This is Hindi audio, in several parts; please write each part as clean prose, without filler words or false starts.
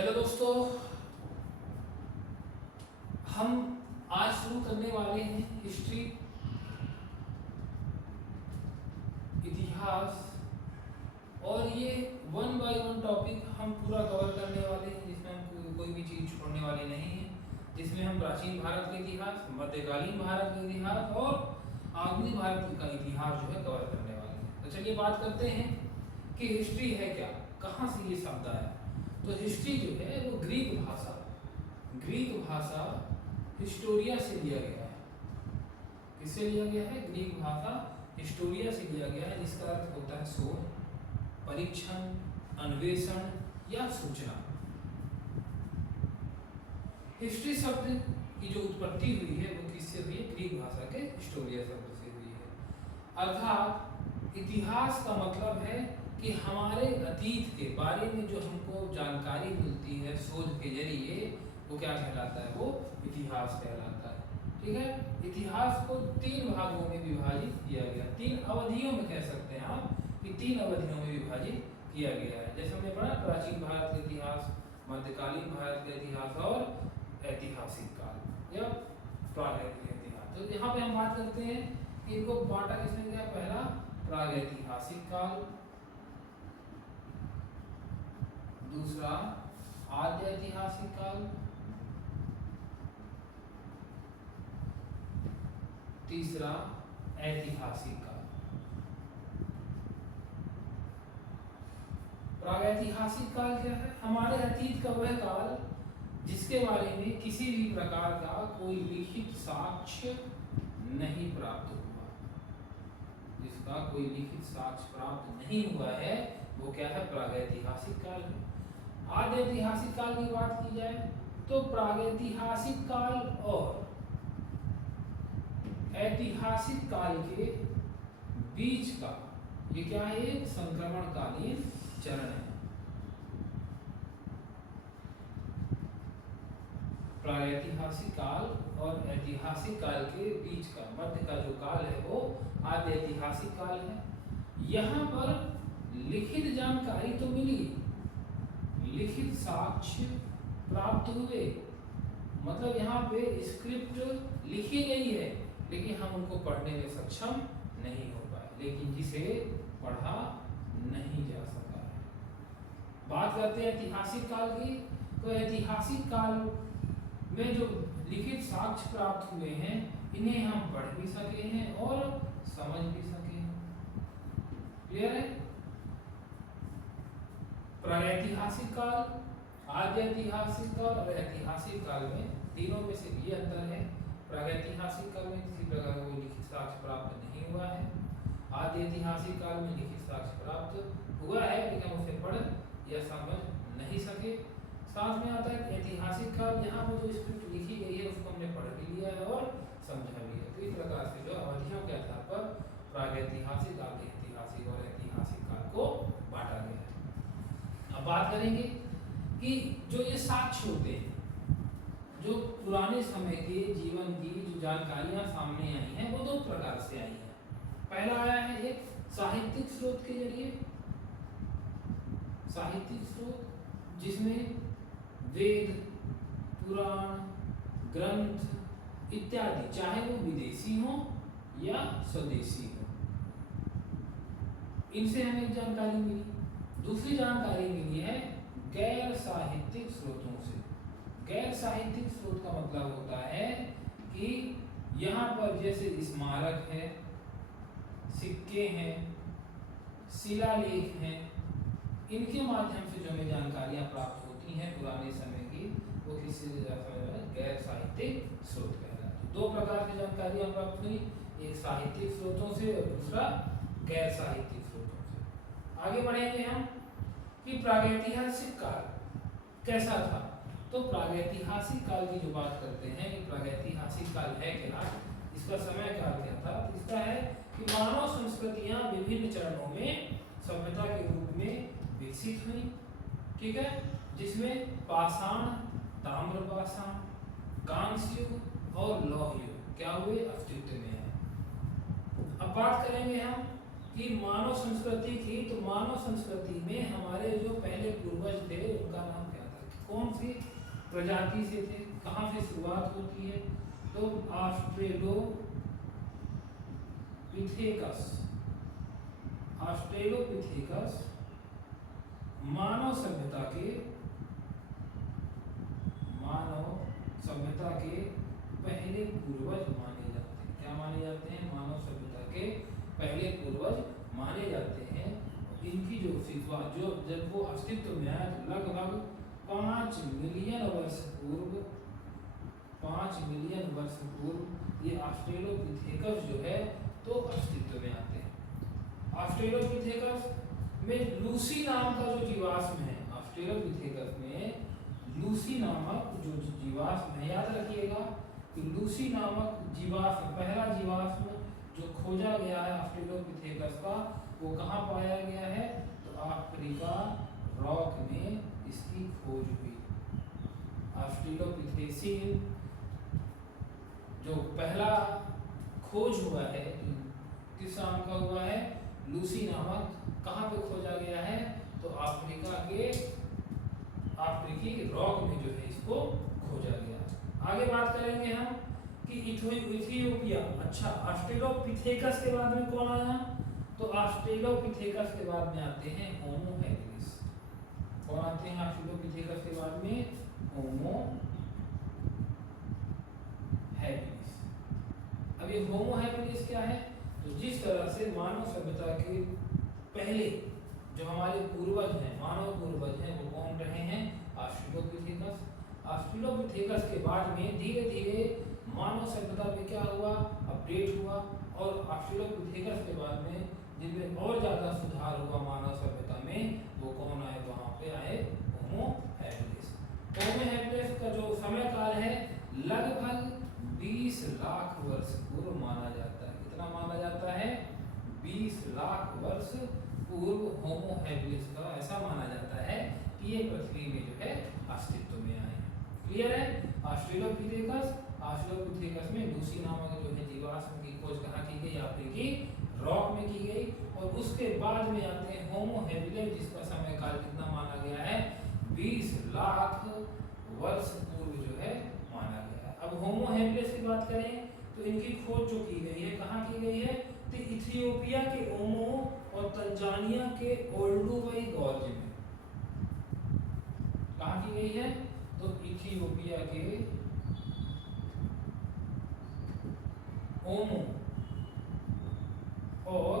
हेलो दोस्तों, हम आज शुरू करने वाले हैं हिस्ट्री, इतिहास। और ये वन बाय वन टॉपिक हम पूरा कवर करने वाले हैं, जिसमें हम कोई भी चीज़ छोड़ने वाले नहीं है। जिसमें हम प्राचीन भारत का इतिहास, मध्यकालीन भारत का इतिहास और आधुनिक भारत का इतिहास जो है कवर करने वाले हैं। तो चलिए बात करते हैं कि हिस्ट्री है क्या, कहाँ से ये शब्द आया। तो हिस्ट्री जो है वो ग्रीक भाषा हिस्टोरिया से लिया गया है। किससे लिया गया है? ग्रीक भाषा हिस्टोरिया से लिया गया है, जिसका अर्थ होता है शोध, परीक्षण, अन्वेषण या सूचना। हिस्ट्री शब्द की जो उत्पत्ति हुई है वो किससे हुई है? ग्रीक भाषा के हिस्टोरिया शब्द से हुई है। अर्थात इतिहास का मतलब है कि हमारे अतीत के बारे में जो हमको जानकारी मिलती है शोध के जरिए, वो क्या कहलाता है? वो इतिहास कहलाता है। ठीक है, इतिहास को तीन भागों में विभाजित किया गया, तीन अवधियों में कह सकते हैं आप कि तीन अवधियों में विभाजित किया गया है। जैसे हमने पढ़ा प्राचीन भारत का इतिहास, मध्यकालीन भारत का इतिहास और ऐतिहासिक काल या प्रागैतिहासिक इतिहास। तो यहाँ पे हम बात करते हैं कि इनको बांटा किसने गया? पहला प्रागैतिहासिक काल, दूसरा आद्य ऐतिहासिक काल, तीसरा ऐतिहासिक काल। प्रागैतिहासिक काल क्या है? हमारे अतीत का वह काल जिसके बारे में किसी भी प्रकार का कोई लिखित साक्ष्य नहीं प्राप्त हुआ, जिसका कोई लिखित साक्ष्य प्राप्त नहीं हुआ है, वो क्या है? प्रागैतिहासिक काल है। आद्य ऐतिहासिक काल की बात की जाए तो प्रागैतिहासिक काल और ऐतिहासिक काल के बीच का ये क्या है? एक संक्रमणकालीन चरण है। प्रागैतिहासिक काल और ऐतिहासिक काल के बीच का मध्य का जो काल है वो आद्य ऐतिहासिक काल है। यहाँ पर लिखित जानकारी तो मिली, लिखित साक्ष्य प्राप्त हुए, मतलब यहाँ पे स्क्रिप्ट लिखी गई है लेकिन हम उनको पढ़ने में सक्षम नहीं हो पाए, लेकिन जिसे पढ़ा नहीं जा सका है। बात करते हैं ऐतिहासिक काल की। तो ऐतिहासिक काल में जो लिखित साक्ष्य प्राप्त हुए हैं, इन्हें हम पढ़ भी सके हैं और समझ भी सके हैं। क्लियर है? प्रागैतिहासिक काल, आद्य ऐतिहासिक काल और ऐतिहासिक काल में तीनों में से ये अंतर है। प्रागैतिहासिक काल में किसी प्रकार का कोई लिखित साक्ष्य प्राप्त नहीं हुआ है। आद्य ऐतिहासिक काल में लिखित साक्ष्य प्राप्त हुआ है लेकिन हम उसे पढ़ या समझ नहीं सके। साथ में आता है ऐतिहासिक काल, यहाँ पर जो स्क्रिप्ट लिखी गई है उसको हमने पढ़ भी लिया है और समझा भी है। तो इस प्रकार से जो अवधियों के आधार पर प्रागैतिहासिक, आद्य ऐतिहासिक और ऐतिहासिक काल को बांटा गया है। अब बात करेंगे कि जो ये साक्ष्य होते हैं, जो पुराने समय के जीवन की जो जानकारियां सामने आई हैं, वो दो प्रकार से आई हैं। पहला आया है एक साहित्यिक स्रोत के जरिए, साहित्यिक स्रोत जिसमें वेद, पुराण, ग्रंथ इत्यादि, चाहे वो विदेशी हो या स्वदेशी हो, इनसे हमें जानकारी मिली। दूसरी जानकारी मिली है गैर साहित्यिक स्रोतों से। गैर साहित्यिक स्रोत का मतलब होता है कि यहाँ पर जैसे स्मारक है, सिक्के हैं, शिलालेख हैं, इनके माध्यम से जो हमें जानकारियाँ प्राप्त होती हैं पुराने समय की, वो किसी गैर साहित्यिक स्रोत कहलाते हैं। दो प्रकार की जानकारियाँ प्राप्त हुई, एक साहित्यिक स्रोतों से और दूसरा गैर साहित्यिक स्रोतों से। आगे बढ़ेंगे हम कि प्रागैतिहासिक काल कैसा था। तो प्रागैतिहासिक काल की जो बात करते हैं कि प्रागैतिहासिक काल है क्या, इसका समय काल क्या था, तो इसका है कि मानव संस्कृतियां विभिन्न चरणों में सभ्यता के रूप में विकसित हुई। ठीक है, जिसमें पाषाण, ताम्रपाषाण, कांस्य युग और लौह युग क्या हुए? अस्तित्व में है। अब बात करेंगे हम कि मानव संस्कृति की। तो मानव संस्कृति में हमारे जो पहले पूर्वज थे उनका नाम क्या था? कौन सी प्रजाति से थे, कहाँ से शुरुआत होती है, तो ऑस्ट्रेलोपिथेकस मानव सभ्यता के पहले पूर्वज माने जाते हैं। क्या माने जाते हैं? मानव सभ्यता के पहले पूर्वज माने जाते हैं। इनकी जो जब वो अस्तित्व में आया तो लगभग 5 मिलियन वर्ष पूर्व ये ऑस्ट्रेलोपिथेकस जो है तो अस्तित्व में आते हैं। ऑस्ट्रेलोपिथेकस में लूसी नाम का जो जीवाश्म है, ऑस्ट्रेलोपिथेकस में लूसी नामक जो जीवाश्म है, याद रखिएगा कि लूसी नामक जीवाश्म, पहला जीवाश्म जो खोजा गया है ऑस्ट्रेलोपिथेकस का, वो कहाँ पाया गया है? तो अफ्रीका रॉक में इसकी खोज हुई। ऑस्ट्रेलोपिथेसीन जो पहला खोज हुआ है किस नाम का हुआ है? लूसी नामक। कहाँ पे खोजा गया है? तो अफ्रीका के अफ्रीकी रॉक में जो है इसको खोजा गया। आगे बात करेंगे हम कि इथियोपिया। अच्छा, ऑस्ट्रेलोपिथेकस के बाद में कौन आया? तो ऑस्ट्रेलोपिथेकस के बाद में आते हैं होमो हैबिलिस। कौन आते हैं ऑस्ट्रेलोपिथेकस के बाद में? Homo habilis. अब ये होमो हैबिलिस क्या है? तो जिस तरह से मानव सभ्यता के पहले जो हमारे पूर्वज हैं, मानव पूर्वज हैं, वो कौन रहे हैं? ऑस्ट्रेलोपिथेकस। ऑस्ट्रेलोपिथेकस के बाद में धीरे धीरे मानव सभ्यता में क्या हुआ? अपडेट हुआ। और ऑस्ट्रेलोपिथेकस के बाद में जिनमें और ज्यादा सुधार हुआ मानव सभ्यता में, वो कौन आए? वहां पे आए होमो हैबिलिस। होमो हैबिलिस का जो समय काल है लगभग 20 लाख वर्ष पूर्व माना जाता है। कितना माना जाता है? 20 लाख वर्ष पूर्व होमो हैबिलिस का ऐसा माना जाता है कि ये पृथ्वी में जो है अस्तित्व में आए हैं। क्लियर है? ऑस्ट्रेलोपिथेकस में लूसी नामक जो है जीवाश्म की खोज कहाँ की गई? अफ्रीकी रॉक में की गई। और उसके बाद में आते हैं होमो हैबिलिस, जिसका समय काल कितना माना गया है? 20 लाख वर्ष पूर्व जो है माना गया है। अब होमो हैबिलिस की बात करें तो इनकी खोज जो की गई है कहाँ की गई है? तो इथियोपिया के ओमो और तंजानिया के ओल्डुवई गॉर्ज में। कहाँ की गई है? तो इथियोपिया के ओमो और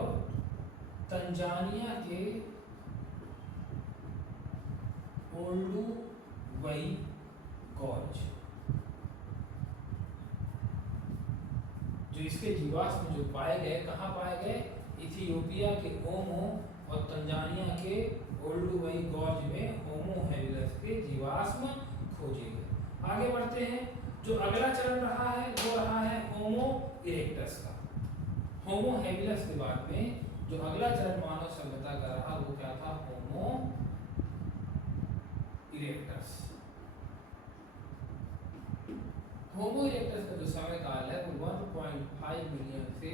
तंजानिया के ओल्डुवई गॉर्ज, जो इसके जीवाश्म जो पाए गए, कहाँ पाए गए? इथियोपिया के ओमो और तंजानिया के ओल्डुवई गॉर्ज में होमो हैबिलिस के जीवाश्म खोजे गए। आगे बढ़ते हैं। जो अगला चरण रहा है वो रहा है होमो इरेक्टस का। होमो हैबिलिस के बाद में जो अगला चरण मानव सभ्यता का रहा वो क्या था? होमो इरेक्टस। होमो इरेक्टस का जो समय काल है वो 1.5 मिलियन से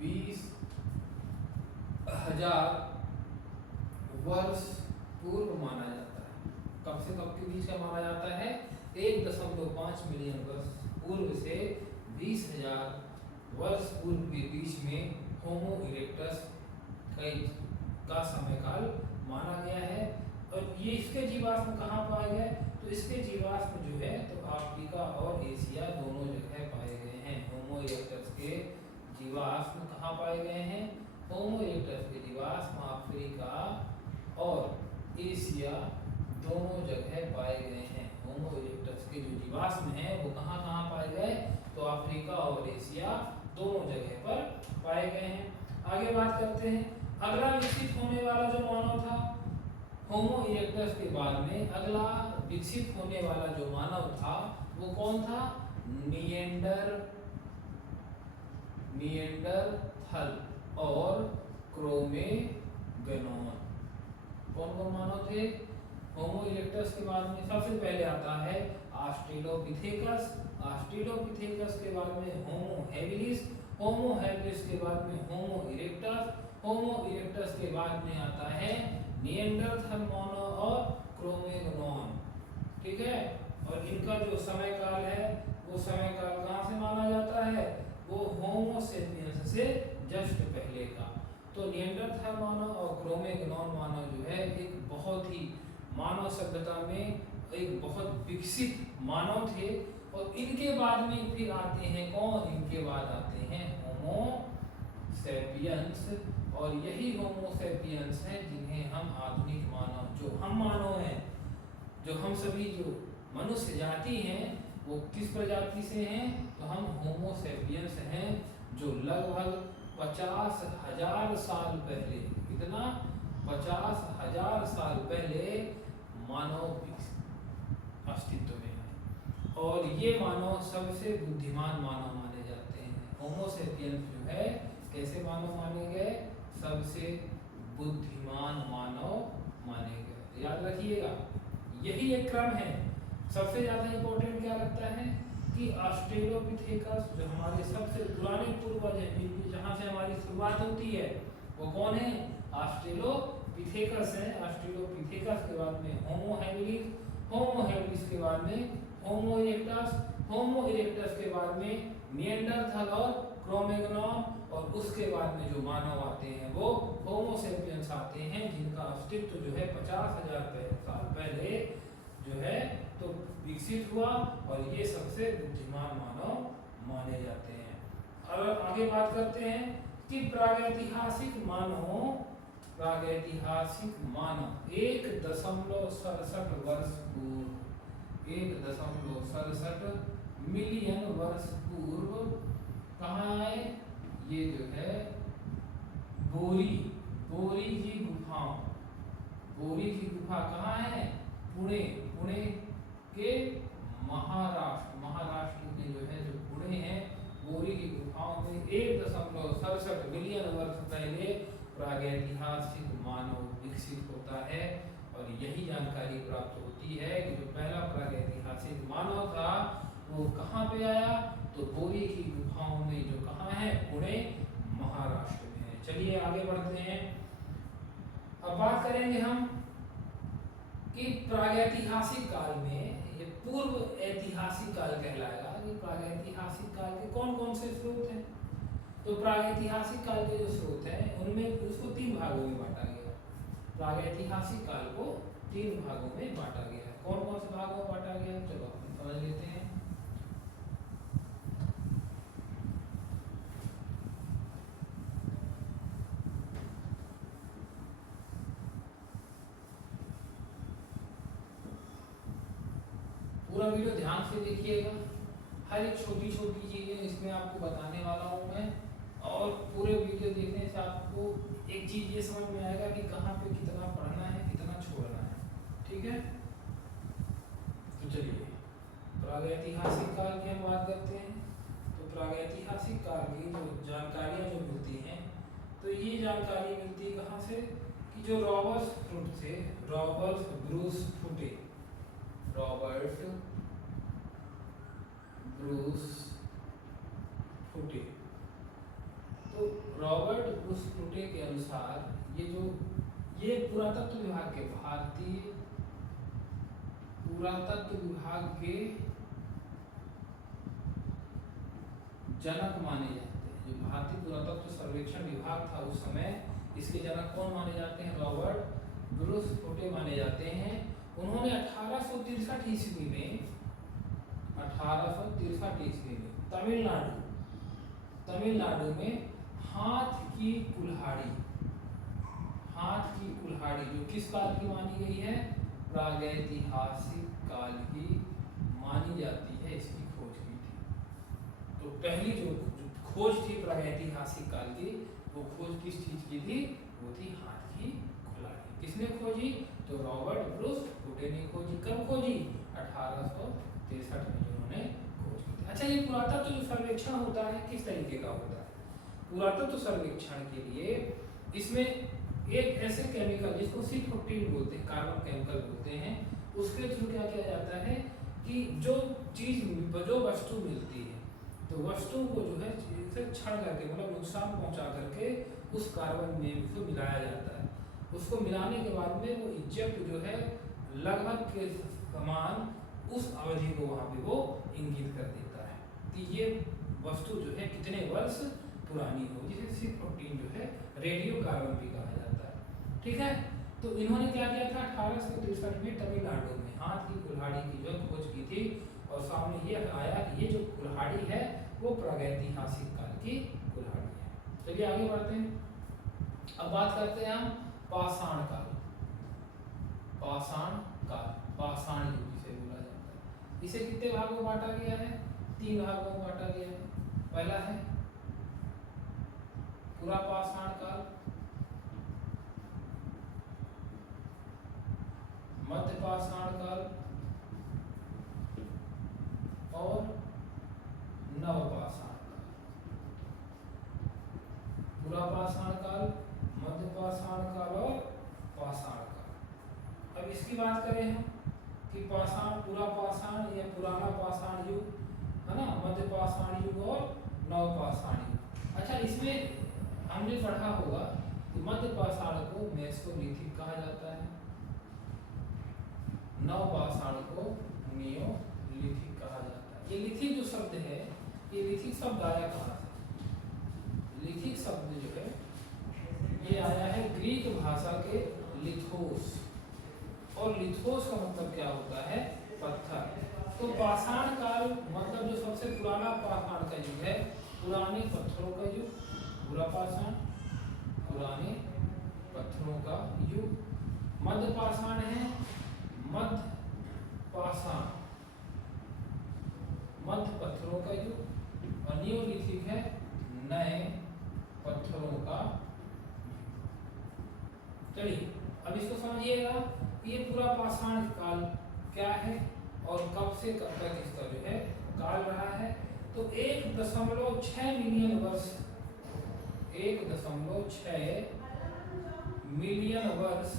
20,000 वर्ष पूर्व माना जाता है। कब से कब के बीच का माना जाता है? 1.5 मिलियन वर्ष पूर्व से 20,000 वर्ष पूर्व के बीच में होमो इरेक्टस का समय काल माना गया है। और ये इसके जीवाश्म कहाँ पाए गए? तो इसके जीवाश्म जो है तो अफ्रीका और एशिया दोनों जगह पाए गए हैं। होमो इरेक्टस के जीवाश्म कहाँ पाए गए हैं? होमो इरेक्टस के जीवाश्म अफ्रीका और एशिया दोनों जगह पाए गए हैं। होमो इरेक्टस के जो जीवाश्म हैं वो कहाँ कहाँ पाए गए? तो अफ्रीका और एशिया दोनों जगह पर पाए गए हैं। आगे बात करते हैं। अगला विकसित होने वाला जो मानव था होमो इरेक्टस के बाद में, अगला विकसित होने वाला जो मानव था वो कौन था? निएंडरथल और क्रोमेगनोन। कौन कौन मानव थे? होमो इरेक्टस के बाद में सबसे पहले आता है ऑस्ट्रेलोपिथेकस। ऑस्ट्रेलोपिथेकस के बाद में होमो हैबिलिस। होमो हैबिलिस के बाद में होमो इरेक्टस। होमो इरेक्टस के बाद में आता है निएंडरथल मानव और क्रोमेगनोन। ठीक है। और इनका जो समय काल है वो समय काल कहाँ से माना जाता है, वो होमो सेपियंस से जस्ट पहले का। तो निएंडरथल मानव और क्रो-मैग्नोन मानव जो है एक बहुत ही मानव सभ्यता में एक बहुत विकसित मानव थे। और इनके बाद में फिर आते हैं कौन, इनके बाद आते हैं होमो सेपियंस। और यही होमो सेपियंस हैं जिन्हें हम आधुनिक मानव, जो हम मानव हैं, जो हम सभी जो मनुष्य जाति हैं, वो किस प्रजाति से हैं, तो हम होमो सेपियंस हैं, जो लगभग 50,000 साल पहले, कितना 50,000 साल पहले मानव अस्तित्व में है। और ये मानव सबसे बुद्धिमान मानव माने जाते हैं। होमो सेपियंस जो है कैसे मानव माने गए, सबसे बुद्धिमान मानव माने गए। याद रखिएगा यही एक क्रम है। सबसे ज्यादा इंपॉर्टेंट क्या लगता है कि ऑस्ट्रेलोपिथेकस जो हमारे सबसे पुराने पूर्वज हैं, जहाँ से हमारी शुरुआत होती है, वो कौन है, ऑस्ट्रेलोपिथेकस है। ऑस्ट्रेलोपिथेकस के बाद में होमो हैबिलिस, होमो हैबिलिस के बाद में होमो इरेक्टस, होमो इरेक्टस के बाद में निएंडरथल और क्रो-मैग्नोन, और उसके बाद में जो मानव आते हैं वो होमो सेपियंस आते हैं, जिनका अस्तित्व जो है 50,000 साल पहले जो है तो विकसित हुआ। और ये सबसे बुद्धिमान मानव माने जाते हैं। और आगे बात करते हैं कि प्रागैतिहासिक मानव, प्रागैतिहासिक मानव 1.67 वर्ष पूर्व, 1.67 मिलियन वर्ष पूर्व कहाँ आए, ये जो है बोरी, बोरी की गुफा, बोरी की गुफा कहाँ है, पुणे, पुणे के महाराष्ट्र, महाराष्ट्र में जो है जो पुणे है, बोरी की गुफाओं में 1.67 मिलियन वर्ष पहले प्रागैतिहासिक मानव विकसित होता है। और यही जानकारी प्राप्त होती है कि जो पहला प्रागैतिहासिक मानव था वो कहाँ पे आया, तो बोरी की गुफाओं में, जो कहाँ है, पुणे महाराष्ट्र में है। चलिए आगे बढ़ते हैं। अब बात करेंगे हम कि प्रागैतिहासिक काल में, ये पूर्व ऐतिहासिक काल कहलाएगा, कि प्रागैतिहासिक काल के कौन कौन से स्रोत हैं। तो प्रागैतिहासिक काल के जो स्रोत हैं उनमें उसको 3 भागों में बांटा गया। प्रागैतिहासिक काल को 3 भागों में बांटा गया है। कौन कौन से भागों में बांटा गया, चलो हम समझ लेते हैं। पूरा वीडियो ध्यान से देखिएगा, हर एक छोटी छोटी चीजें इसमें आपको बताने वाला हूँ मैं। और पूरे वीडियो देखने से आपको एक चीज ये समझ में आएगा कि कहाँ पे कितना पढ़ना है, कितना छोड़ना है, ठीक है। तो चलिए प्रागैतिहासिक काल की हम बात करते हैं। तो प्रागैतिहासिक काल की जो जानकारियाँ जो मिलती हैं, तो ये जानकारी मिलती है कहाँ से, कि जो रॉबर्ट फ्रूट थे, रॉबर्ट ब्रूस फुटे, रॉबर्ट ब्रूस फुटे। तो रॉबर्ट ब्रूस फुटे के अनुसार ये पुरातत्व विभाग के, भारतीय पुरातत्व विभाग के जनक माने जाते हैं। जो भारतीय पुरातत्व सर्वेक्षण विभाग था उस समय, इसके जनक कौन माने जाते हैं, रॉबर्ट ब्रूस फुटे माने जाते हैं। उन्होंने 1863 ईस्वी में, 1863 ईस्वी में तमिलनाडु में हाथ की कुल्हाड़ी, हाथ की कुल्हाड़ी जो किस काल की मानी गई है, प्रागैतिहासिक काल की मानी जाती है, इसकी खोज की थी। तो पहली जो खोज थी प्रागैतिहासिक काल की, वो खोज किस चीज की थी, वो थी हाथ की कुल्हाड़ी। किसने खोजी, तो रॉबर्ट ब्रूस फुटे ने खोजी। कब खोजी, 1863 में उन्होंने खोज की थी। अच्छा, ये पुरातत्व जो सर्वेक्षण होता है किस तरीके का होता है, पुरातत्व सर्वेक्षण के लिए इसमें एक ऐसे केमिकल जिसको C14 बोलते हैं, कार्बन केमिकल बोलते हैं, उसके थ्रू क्या किया जाता है कि जो चीज, जो वस्तु मिलती है, तो वस्तु को जो है छड़ करके, मतलब नुकसान पहुंचा करके उस कार्बन में उसको मिलाया जाता है। उसको मिलाने के बाद में वो इजेक्ट जो है लगभग के समान उस अवधि को वहाँ पे वो इंगित कर देता है कि ये वस्तु जो है कितने वर्ष पुरानी हो, जिसे C14 जो है रेडियो कार्बन भी कहा जाता है। ठीक है, तो इन्होंने क्या किया था 1863 में तमिलनाडु में हाथ की कुल्हाड़ी की जो खोज की थी और सामने ये आया कि ये जो कुल्हाड़ी है वो प्रागैतिहासिक काल की कुल्हाड़ी है। चलिए आगे बढ़ते हैं। अब बात करते हैं हम पाषाण काल। पाषाण काल, पाषाण युग जिसे बोला जाता है। इसे कितने भागों में बांटा गया है? 3 भागों में बांटा गया है। पहला है पुरा पाषाण काल, मध्य पाषाण काल और नव पाषाण काल। पुरा पाषाण काल, मध्य पाषाण काल और पाषाण काल। अब इसकी बात करें हम कि पाषाण, पुरा पाषाण या पुराना पाषाण युग है ना, मध्य पाषाण युग और नव पाषाण युग। अच्छा, इसमें हमने पढ़ा होगा कि मध्य पाषाण को मेसोलिथिक कहा जाता है, नव पाषाण को नियोलिथिक कहा जाता है। ये लिथिक जो शब्द है, ये लिथिक शब्द आया कहाँ से? लिथिक शब्द जो है ये आया है ग्रीक भाषा के लिथोस, और लिथोस का मतलब क्या होता है? पत्थर। तो पाषाण काल मतलब जो सबसे पुराना पाषाण का युग है, पुराने पत्थरों का युग, पुरा पाषाण, पुराने पत्थरों का युग। मध्य पाषाण है, मध्य पाषाण, मध्य पत्थरों का युग, और नियोलिथिक है नए पत्थरों का। चलिए अब इसको समझिएगा कि ये पूरा पाषाण काल क्या है और कब से कब तक इसका जो है काल रहा है। तो 1.6 मिलियन वर्ष, 1.6 मिलियन वर्ष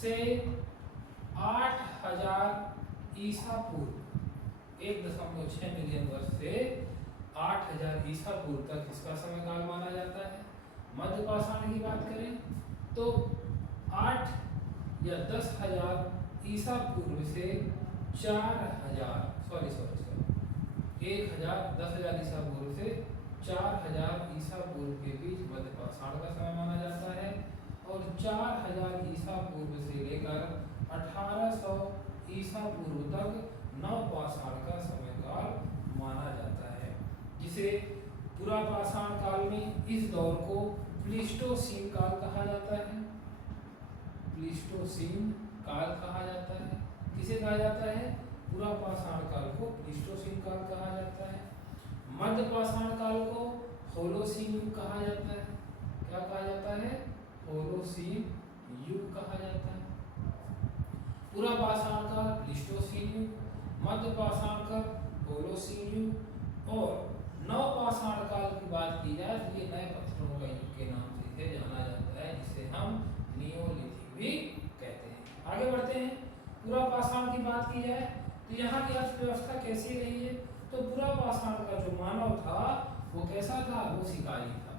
से 8000 ईसा पूर्व, 1.6 मिलियन वर्ष से 8000 ईसा पूर्व तक इसका समय काल माना जाता है। मध्य पाषाण की बात करें तो 8 या 10,000 ईसा पूर्व से 4000 10,000 ईसा पूर्व से 4000 ईसा पूर्व के बीच मध्य पाषाण का समय माना जाता है, और 4000 ईसा पूर्व से लेकर 1800 ईसा पूर्व तक नव पाषाण का समय काल माना जाता है, जिसे पुरा पाषाण काल में इस दौर को प्लीस्टोसीन काल कहा जाता है। प्लीस्टोसीन काल कहा जाता है। किसे कहा जाता है? पुरा पाषाण काल को प्लीस्टोसीन काल कहा जाता है। मध्य पाषाण काल को होलोसीन युग कहा जाता है। क्या कहा जाता है? होलोसीन युग कहा जाता है। पुरा पाषाण काल प्लीस्टोसीन युग, मध्य पाषाण काल होलोसीन युग, और नव पाषाण काल की बात की जाए तो ये नए पत्थरों का युग के नाम से जाना जाता है, जिसे हम नियोलिथिक भी कहते हैं। आगे बढ़ते हैं। पुरा पाषाण की बात की जाए तो यहाँ की अर्थव्यवस्था कैसी रही है? तो पुरा पाषाण का जो मानव था वो कैसा था? वो शिकारी था।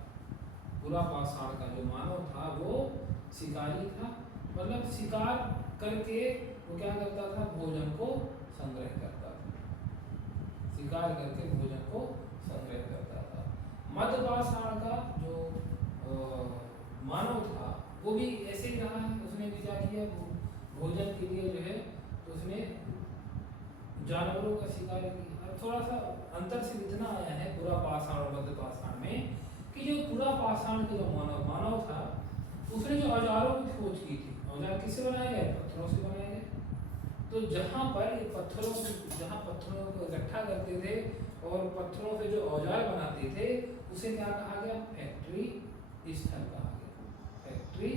पुरा पाषाण का जो मानव था वो शिकारी था, मतलब शिकार करके वो क्या करता था? भोजन को संग्रह करता था। शिकार करके भोजन को संग्रह करता था। मध्य पाषाण का जो मानव था वो भी ऐसे ही रहा है। उसने भी क्या किया? भोजन के लिए जो है तो उसने जानवरों का शिकार किया। अब थोड़ा सा अंतर से इतना आया है पुरा पाषाण और मध्य पाषाण में कि जो पुरा पाषाण के जो मानव था उसने जो औजारों की खोज की थी, औजार किससे बनाए गए? पत्थरों से बनाए गए। तो जहाँ पर ये पत्थरों को इकट्ठा करते थे और पत्थरों से जो औजार बनाते थे उसे क्या कहा गया? फैक्ट्री स्थल कहा गया। फैक्ट्री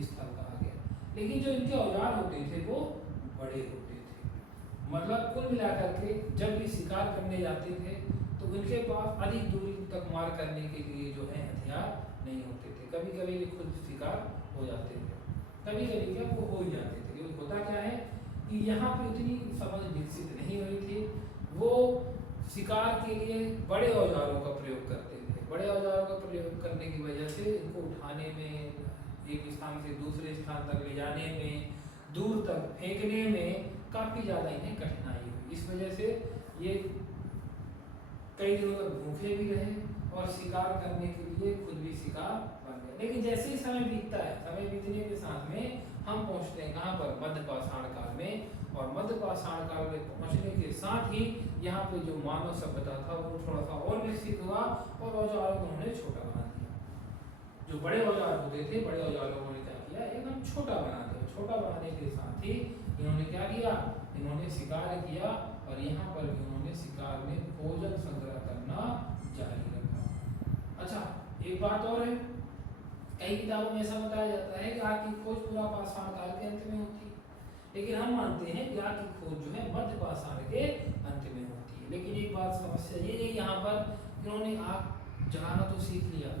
स्थल कहा गया। लेकिन जो इनके औजार होते थे वो बड़े होते थे, मतलब कुल मिलाकर के जब ये शिकार करने जाते थे तो उनके पास अधिक दूरी तक मार करने के लिए जो है हथियार नहीं होते थे। कभी कभी ये खुद शिकार हो जाते थे, कभी कभी क्या वो हो ही जाते थे। क्योंकि होता क्या है कि यहाँ पे उतनी समझ विकसित नहीं हुई थी। वो शिकार के लिए बड़े औजारों का प्रयोग करते थे। बड़े औजारों का प्रयोग करने की वजह से इनको उठाने में, एक स्थान से दूसरे स्थान तक ले जाने में, दूर तक फेंकने में काफ़ी ज़्यादा इन्हें कठिनाई हुई। इस वजह से ये कई दिनों तक भूखे भी रहे और शिकार करने के लिए खुद भी शिकार बन गए। लेकिन जैसे ही समय बीतता है, समय बीतने के साथ में हम पहुंचते हैं कहाँ पर, मध्य पाषाण काल में। और मध्य पाषाण काल में पहुंचने के साथ ही यहाँ पे जो मानव सभ्यता था वो थोड़ा सा और विकसित हुआ और औजारों को उन्होंने छोटा बना दिया। जो बड़े औजार होते थे, बड़े औजारों को क्या किया, एकदम छोटा बना दिया। छोटा बनाने के साथ ही इन्होंने क्या किया, इन्होंने शिकार किया और यहाँ पर भी उन्होंने शिकार में भोजन संग्रह करना जारी रखा। अच्छा, एक बात और है, कई किताबों में ऐसा बताया जाता है कि आग की खोज पूरा पाषाण काल के अंत में होती है, लेकिन हम मानते हैं कि आग की खोज जो है मध्य पाषाण के अंत में होती है। लेकिन एक बात समस्या ये है, यहाँ पर इन्होंने आग जलाना तो सीख लिया,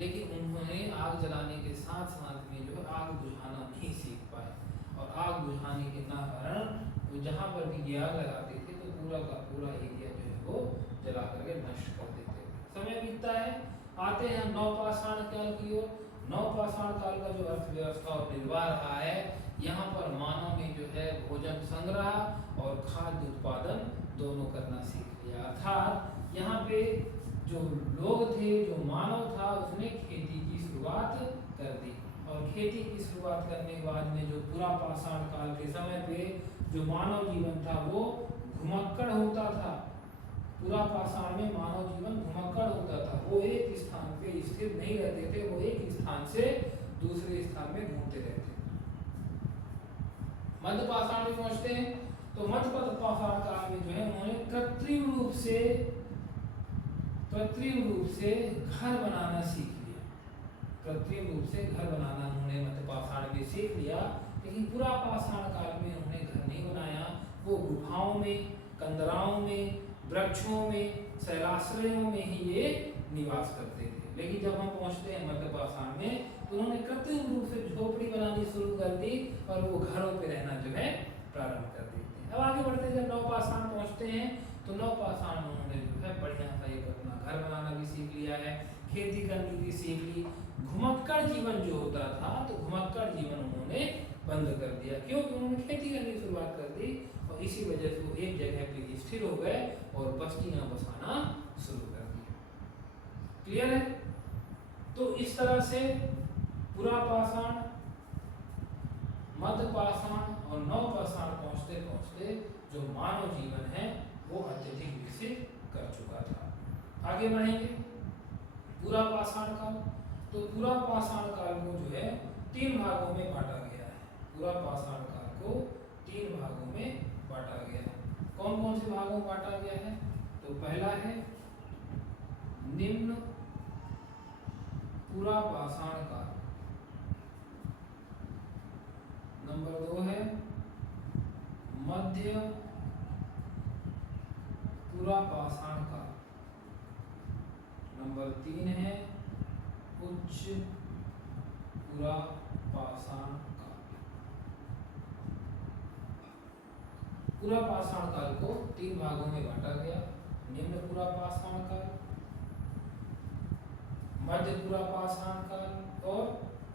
लेकिन उन्होंने आग जलाने के साथ साथ में जो है आग बुझाना नहीं सीख पाए। और आग बुझाने के कारण वो जहाँ पर भी आग लगाते थे तो पूरा का पूरा एरिया जो है वो जला करके नष्ट कर देते थे। समय बीतता है, आते हैं नवपाषाण काल की ओर। नवपाषाण काल का जो अर्थव्यवस्था और निर्वाह रहा है, यहाँ पर मानव ने जो है भोजन संग्रह और खाद्य उत्पादन दोनों करना सीख लिया। अर्थात यहाँ पे जो लोग थे, जो मानव था, उसने खेती की शुरुआत कर दी। और खेती की शुरुआत करने के बाद में जो पूरा पाषाण काल के समय पे जो मानव जीवन था वो घुमक्कड़ होता था। पूरा पाषाण में मानव जीवन घुमक्कड़ होता था, वो एक स्थान पे स्थिर नहीं रहते थे, वो एक स्थान से दूसरे स्थान में घूमते रहते थे। मध्य पाषाण में पहुंचते हैं तो मध्य पाषाण काल में जो है उन्होंने कृत्रिम रूप से घर बनाना सीख लिया। कृत्रिम रूप से घर बनाना उन्होंने मध्य पाषाण में सीख लिया, लेकिन पूरा पाषाण काल में उन्होंने घर नहीं बनाया। वो गुफाओं में, कंदराओं में, वृक्षों में, शैलाश्रयों में ही ये निवास करते थे। लेकिन जब हम पहुंचते हैं मध्य पाषाण में तो उन्होंने कृत्रिम रूप से झोपड़ी बनानी शुरू कर दी और वो घरों पे रहना जो है प्रारंभ कर देते हैं। अब आगे बढ़ते जब नवपाषाण पहुंचते हैं तो नवपाषाण में उन्होंने जो है बढ़िया सा एक अपना घर बनाना भी सीख लिया है, खेती करनी भी सीख ली। घुमक्कड़ जीवन जो होता था तो घुमक्कड़ जीवन उन्होंने बंद कर दिया, क्योंकि उन्होंने खेती करने की शुरुआत कर दी और इसी वजह से वो एक जगह पे स्थिर हो गए और बस्तियां बसाना शुरू कर दी। क्लियर है? तो इस तरह से पूरा पाषाण, मध्य पाषाण और नवपाषाण पहुंचते पहुंचते जो मानव जीवन है वो अत्यधिक विकसित कर चुका था। आगे बढ़ेंगे। पूरा पाषाण काल, तो पूरा पाषाण काल को जो है 3 भागों में बांटा गया है। पूरा पाषाण काल को 3 भागों में बांटा गया है। कौन कौन से भागों में बांटा गया है? तो पहला है निम्न पूरा पाषाण काल, नंबर 2 है मध्य पूरा पाषाण काल, नंबर 3 है उच्च पूरा पाषाण काल। पूरा पाषाण काल को 3 भागों में बांटा गया। निम्न पूरा पाषाण काल, मध्य पूरा पाषाण काल और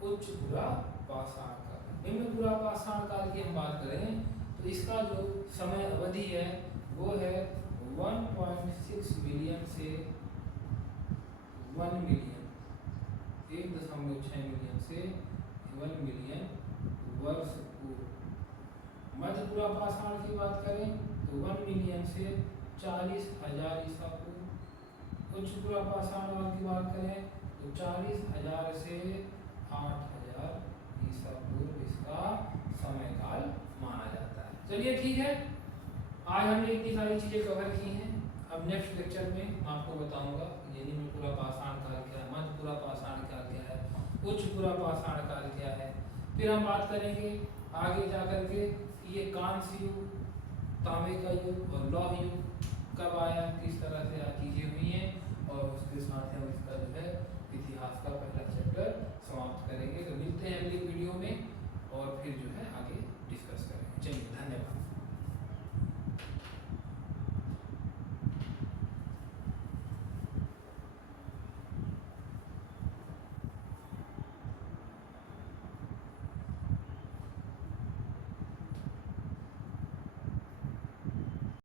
उच्च पूरा पाषाण काल। निम्न पूरा पाषाण काल की हम बात करें तो इसका जो समय अवधि है वो है 1.6 मिलियन से 1 मिलियन, 1.6 मिलियन से 1 मिलियन वर्ष पूर्व। मध्य पूरा पाषाण की बात करें तो 1 मिलियन से 40,000 ईसा पूर्व। उच्च पूरा पाषाण काल की बात करें तो 40,000 से 8,000 ईसा पूर्व इसका समय काल माना जाता है। चलिए ठीक है, आज हमने इतनी सारी चीजें कवर की हैं। अब नेक्स्ट लेक्चर में मैं आपको बताऊंगा ये निम्न पूरा पाषाण काल क्या है, मध्य पूरा पाषाण काल क्या है, उच्च पूरा पाषाण काल क्या है। फिर हम बात करेंगे आगे जाकर के ये कांस्य युग, तांबे का युग और लौह युग कब आया, किस तरह से चीजें हुई हैं, और उसके साथ हम इसका जो है इतिहास का पहला चैप्टर समाप्त करेंगे। तो मिलते हैं अगली वीडियो में।